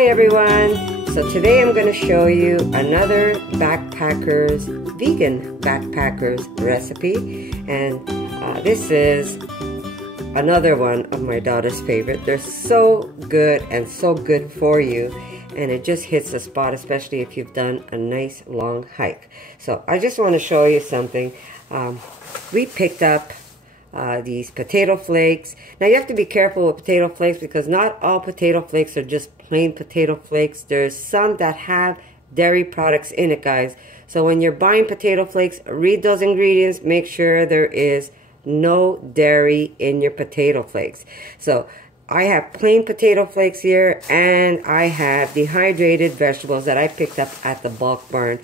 Hi everyone! So today I'm going to show you another backpackers, vegan backpackers recipe, and this is another one of my daughter's favorite. They're so good and so good for you, and it just hits the spot, especially if you've done a nice long hike. So I just want to show you something. We picked up these potato flakes. Now you have to be careful with potato flakes because not all potato flakes are just plain potato flakes. There's some that have dairy products in it, guys. So when you're buying potato flakes, read those ingredients. Make sure there is no dairy in your potato flakes. So I have plain potato flakes here, and I have dehydrated vegetables that I picked up at the bulk barn,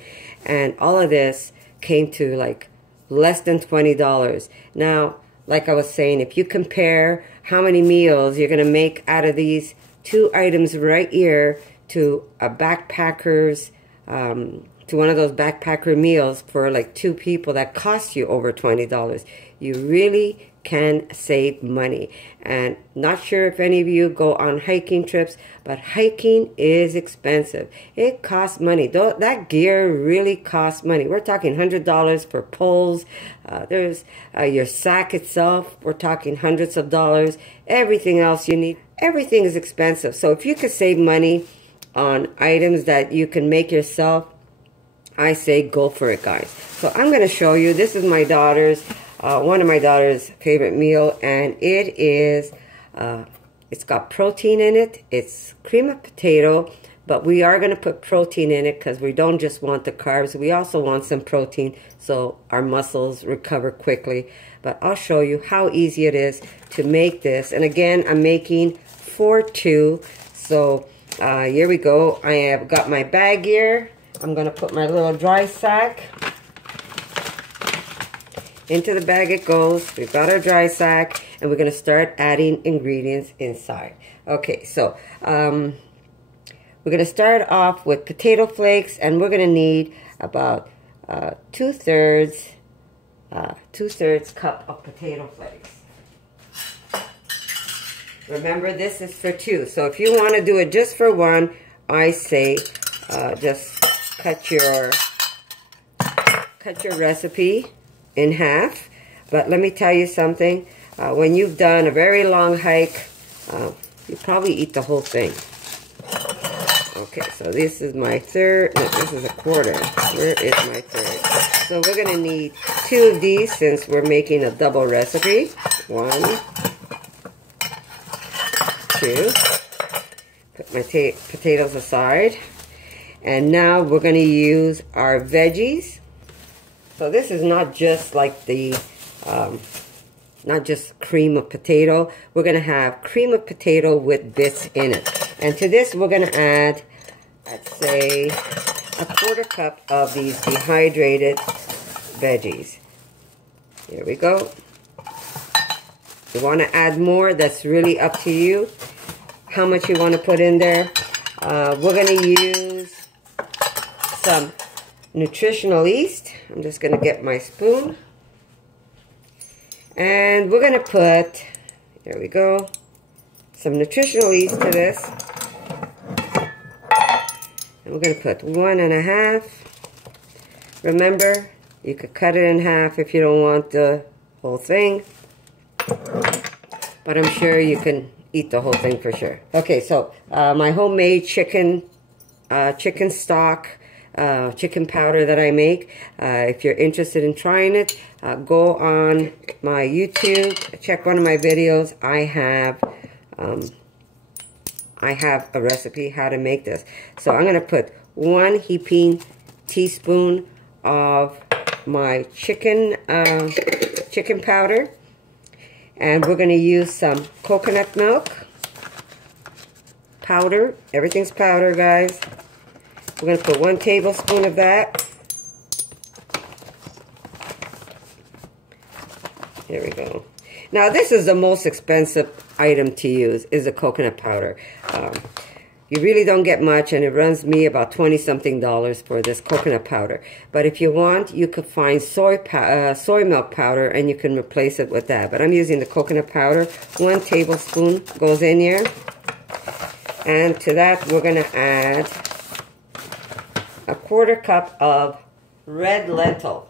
and all of this came to like less than $20. Now, like I was saying, if you compare how many meals you're going to make out of these two items right here to a backpacker's, to one of those backpacker meals for like two people that cost you over $20, you really can save money. And not sure if any of you go on hiking trips, but hiking is expensive. It costs money. That gear really costs money. We're talking $100 for poles. There's your sack itself. We're talking hundreds of dollars. Everything else you need. Everything is expensive. So if you could save money on items that you can make yourself, I say go for it, guys. So I'm going to show you. This is my daughter's, one of my daughter's favorite meal, and it is, it's got protein in it. It's cream of potato, but we are going to put protein in it because we don't just want the carbs. We also want some protein so our muscles recover quickly. But I'll show you how easy it is to make this. And again, I'm making for two. So here we go. I have got my bag here. I'm going to put my little dry sack. Into the bag it goes. We've got our dry sack, and we're going to start adding ingredients inside. Okay, so we're going to start off with potato flakes, and we're going to need about two-thirds cup of potato flakes. Remember, this is for two, so if you want to do it just for one, I say just cut your recipe in half. But let me tell you something, when you've done a very long hike, you probably eat the whole thing. Okay, so this is my third, no, this is a quarter. Where is my third? So we're going to need two of these since we're making a double recipe. 1, 2. Put my potatoes aside. And now we're going to use our veggies. So this is not just like the, not just cream of potato. We're going to have cream of potato with bits in it. And to this we're going to add, let's say, a quarter cup of these dehydrated veggies. Here we go. If you want to add more, that's really up to you. How much you want to put in there. We're going to use some nutritional yeast. I'm just going to get my spoon. And we're going to put, here we go, some nutritional yeast to this. And we're going to put 1.5. Remember, you could cut it in half if you don't want the whole thing. But I'm sure you can eat the whole thing for sure. Okay, so my homemade chicken stock, chicken powder that I make. If you're interested in trying it, go on my YouTube, check one of my videos. I have a recipe how to make this. So I'm going to put 1 heaping teaspoon of my chicken powder, and we're going to use some coconut milk powder. Everything's powder, guys. We're going to put 1 tablespoon of that. There we go. Now, this is the most expensive item to use, is the coconut powder. You really don't get much, and it runs me about $20-something for this coconut powder. But if you want, you could find soy milk powder, and you can replace it with that. But I'm using the coconut powder. 1 tablespoon goes in here. And to that, we're going to add a 1/4 cup of red lentil.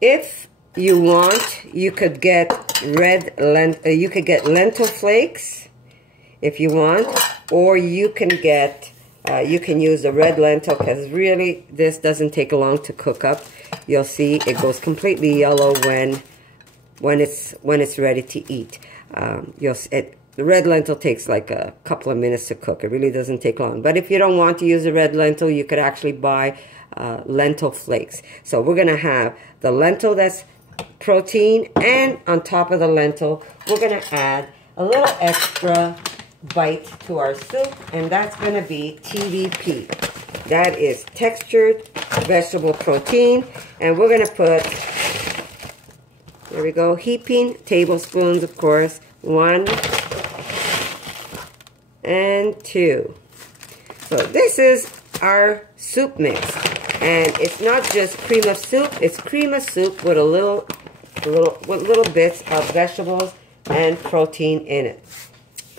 If you want, you could get lentil flakes if you want, or you can get you can use the red lentil, because really this doesn't take long to cook up. You'll see it goes completely yellow when it's ready to eat. The red lentil takes like a couple of minutes to cook. It really doesn't take long. But if you don't want to use the red lentil, you could actually buy lentil flakes. So we're going to have the lentil that's protein, and on top of the lentil, we're going to add a little extra bite to our soup, and that's going to be TVP. That is textured vegetable protein, and we're going to put, there we go, heaping tablespoons, of course, 1 and 2. So this is our soup mix, and it's not just cream of soup, it's cream of soup with little bits of vegetables and protein in it.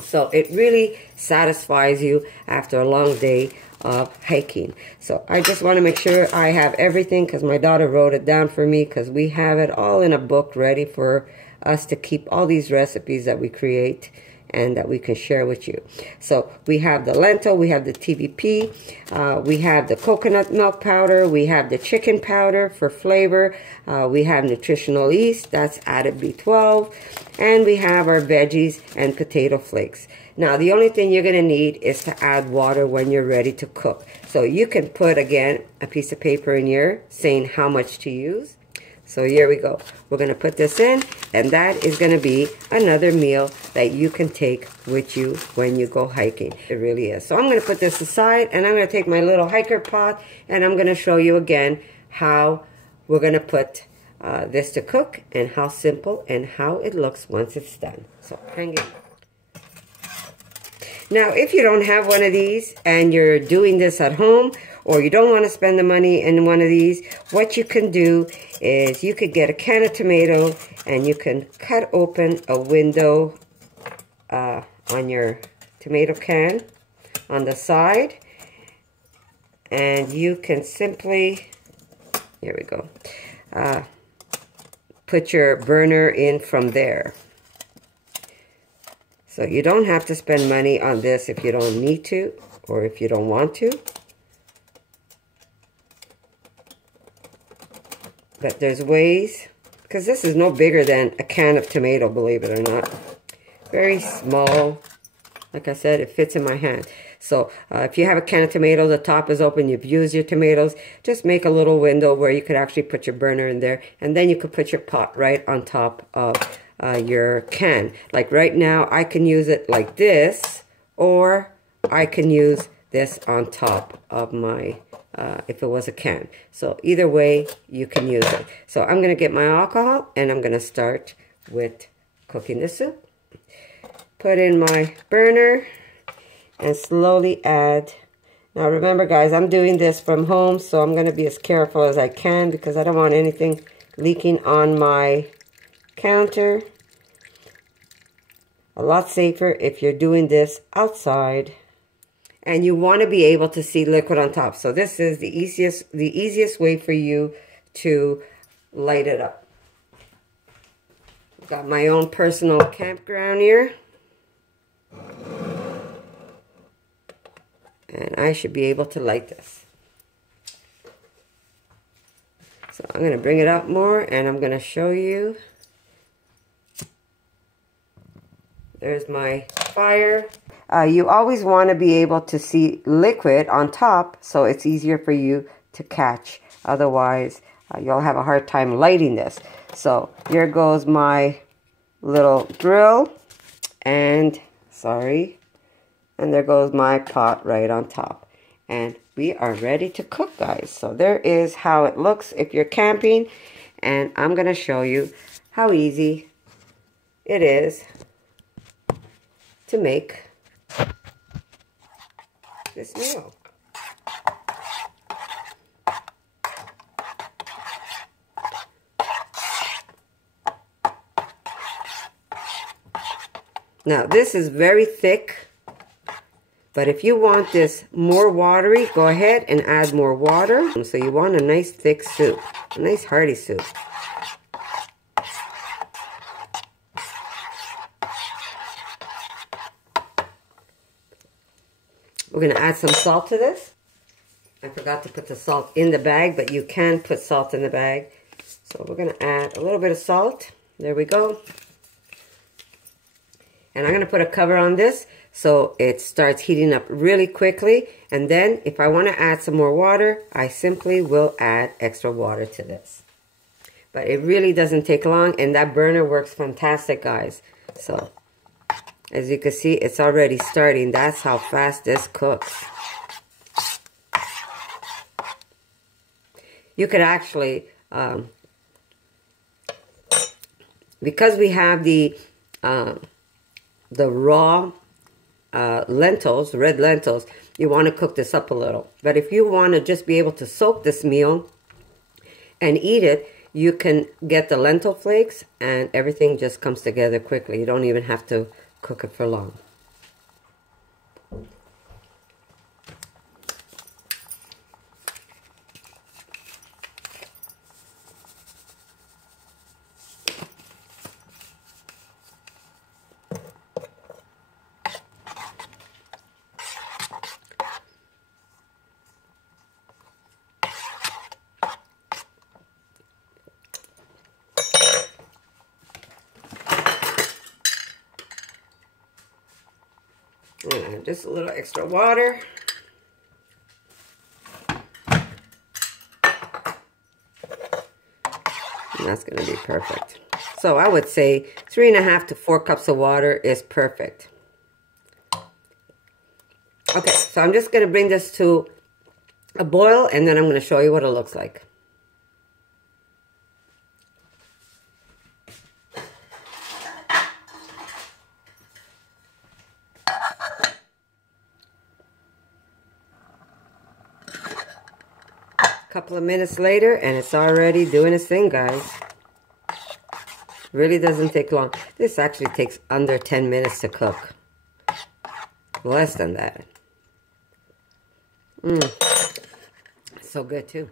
So it really satisfies you after a long day of hiking. So I just want to make sure I have everything, because my daughter wrote it down for me, because we have it all in a book ready for us to keep all these recipes that we create and that we can share with you. So we have the lentil, we have the TVP, we have the coconut milk powder, we have the chicken powder for flavor, we have nutritional yeast, that's added B12, and we have our veggies and potato flakes. Now the only thing you're going to need is to add water when you're ready to cook. So you can put, again, a piece of paper in here saying how much to use. So here we go. We're going to put this in, and that is going to be another meal that you can take with you when you go hiking. It really is. So I'm going to put this aside, and I'm going to take my little hiker pot, and I'm going to show you again how we're going to put this to cook, and how simple and how it looks once it's done. So hang it. Now, if you don't have one of these and you're doing this at home, or you don't want to spend the money in one of these, what you can do is you could get a can of tomato, and you can cut open a window on your tomato can on the side, and you can simply, here we go, put your burner in from there. So you don't have to spend money on this if you don't need to, or if you don't want to. But there's ways, because this is no bigger than a can of tomato, believe it or not. Very small. Like I said, it fits in my hand. So if you have a can of tomatoes, the top is open, you've used your tomatoes, just make a little window where you could actually put your burner in there, and then you could put your pot right on top of your can. Like right now, I can use it like this, or I can use this on top of my, if it was a can. So either way, you can use it. So I'm going to get my alcohol, and I'm going to start with cooking the soup. Put in my burner, and slowly add. Now remember guys, I'm doing this from home, so I'm going to be as careful as I can, because I don't want anything leaking on my counter. A lot safer if you're doing this outside, and you want to be able to see liquid on top. So this is the easiest way for you to light it up. Got my own personal campground here, and I should be able to light this. So I'm going to bring it up more, and I'm going to show you. There's my fire. You always want to be able to see liquid on top, so it's easier for you to catch. Otherwise, you'll have a hard time lighting this. So here goes my little grill, and there goes my pot right on top. And we are ready to cook, guys. So there is how it looks if you're camping, and I'm going to show you how easy it is to make this meal. Now, this is very thick, but if you want this more watery, go ahead and add more water. So you want a nice thick soup, a nice hearty soup. We're going to add some salt to this. I forgot to put the salt in the bag, but you can put salt in the bag. So we're going to add a little bit of salt. There we go. And I'm going to put a cover on this so it starts heating up really quickly. And then if I want to add some more water, I simply will add extra water to this. But it really doesn't take long, and that burner works fantastic, guys. So as you can see, it's already starting. That's how fast this cooks. You could actually, because we have the raw lentils, red lentils, you want to cook this up a little. But if you want to just be able to soak this meal and eat it, you can get the lentil flakes and everything just comes together quickly. You don't even have to cook it for long. And just a little extra water. And that's going to be perfect. So I would say 3.5 to 4 cups of water is perfect. Okay, so I'm just going to bring this to a boil, and then I'm going to show you what it looks like. Couple of minutes later, and it's already doing its thing, guys. Really doesn't take long. This actually takes under 10 minutes to cook. Less than that. So good too.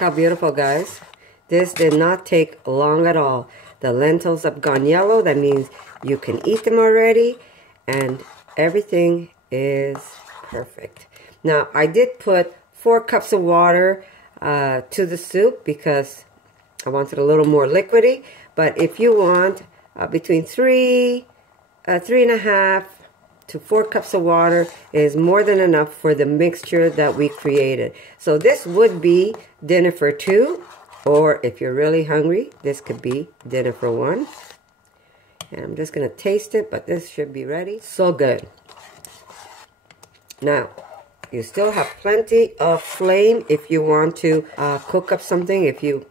Look how beautiful, guys. This did not take long at all. The lentils have gone yellow. That means you can eat them already. And everything is perfect. Now, I did put 4 cups of water to the soup because I wanted a little more liquidy. But if you want between 3.5 to 4 cups of water is more than enough for the mixture that we created. So this would be dinner for 2, or if you're really hungry, this could be dinner for 1. And I'm just gonna taste it, but this should be ready. So good. Now, you still have plenty of flame if you want to cook up something. If you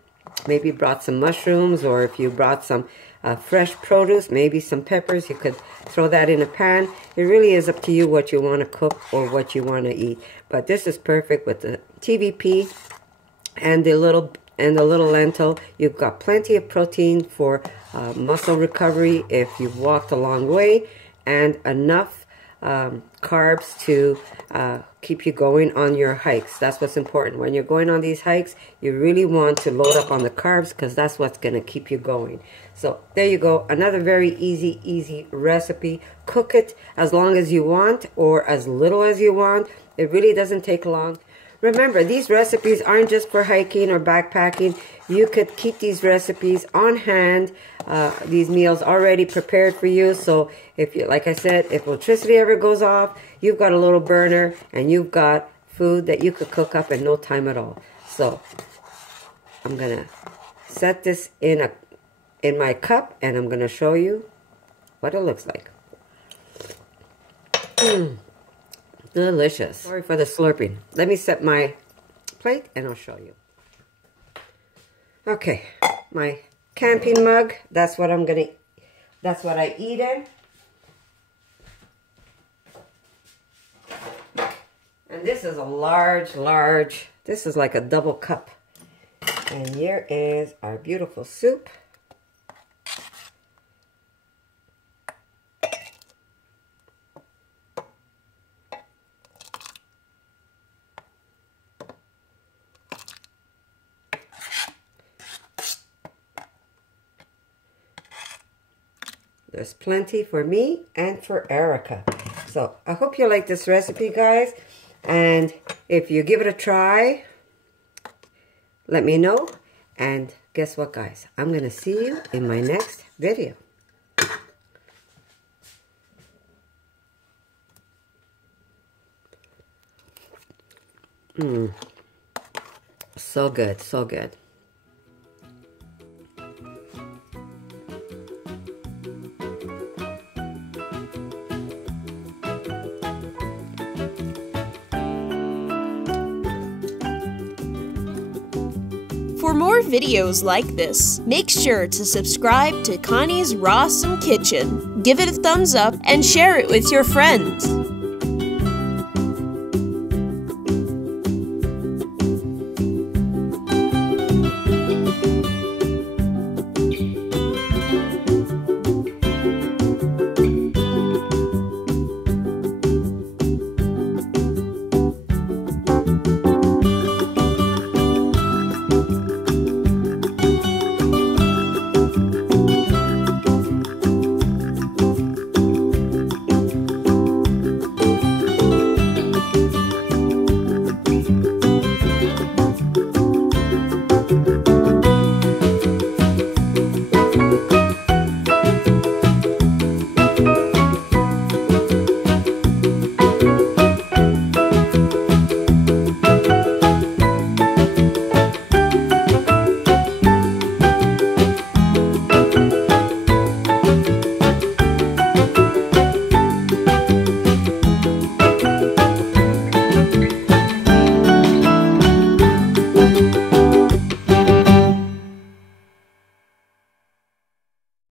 maybe brought some mushrooms, or if you brought some fresh produce, maybe some peppers, you could throw that in a pan. It really is up to you what you want to cook or what you want to eat. But this is perfect with the TVP and the little lentil. You've got plenty of protein for muscle recovery if you've walked a long way, and enough carbs to keep you going on your hikes. That's what's important. When you're going on these hikes, you really want to load up on the carbs because that's what's going to keep you going. So there you go. Another very easy recipe. Cook it as long as you want or as little as you want. It really doesn't take long. Remember, these recipes aren't just for hiking or backpacking. You could keep these recipes on hand, these meals already prepared for you. So if you, like I said, if electricity ever goes off, you've got a little burner and you've got food that you could cook up in no time at all. So I'm gonna set this in my cup and I'm gonna show you what it looks like. Delicious. Sorry for the slurping. Let me set my plate and I'll show you. Okay, my camping mug. That's what I eat in. And this is a large. This is like a double cup. And here is our beautiful soup. There's plenty for me and for Erica. So I hope you like this recipe, guys. And if you give it a try, let me know. And guess what, guys? I'm going to see you in my next video. So good, so good. For more videos like this, make sure to subscribe to Connie's RAWsome Kitchen, give it a thumbs up, and share it with your friends.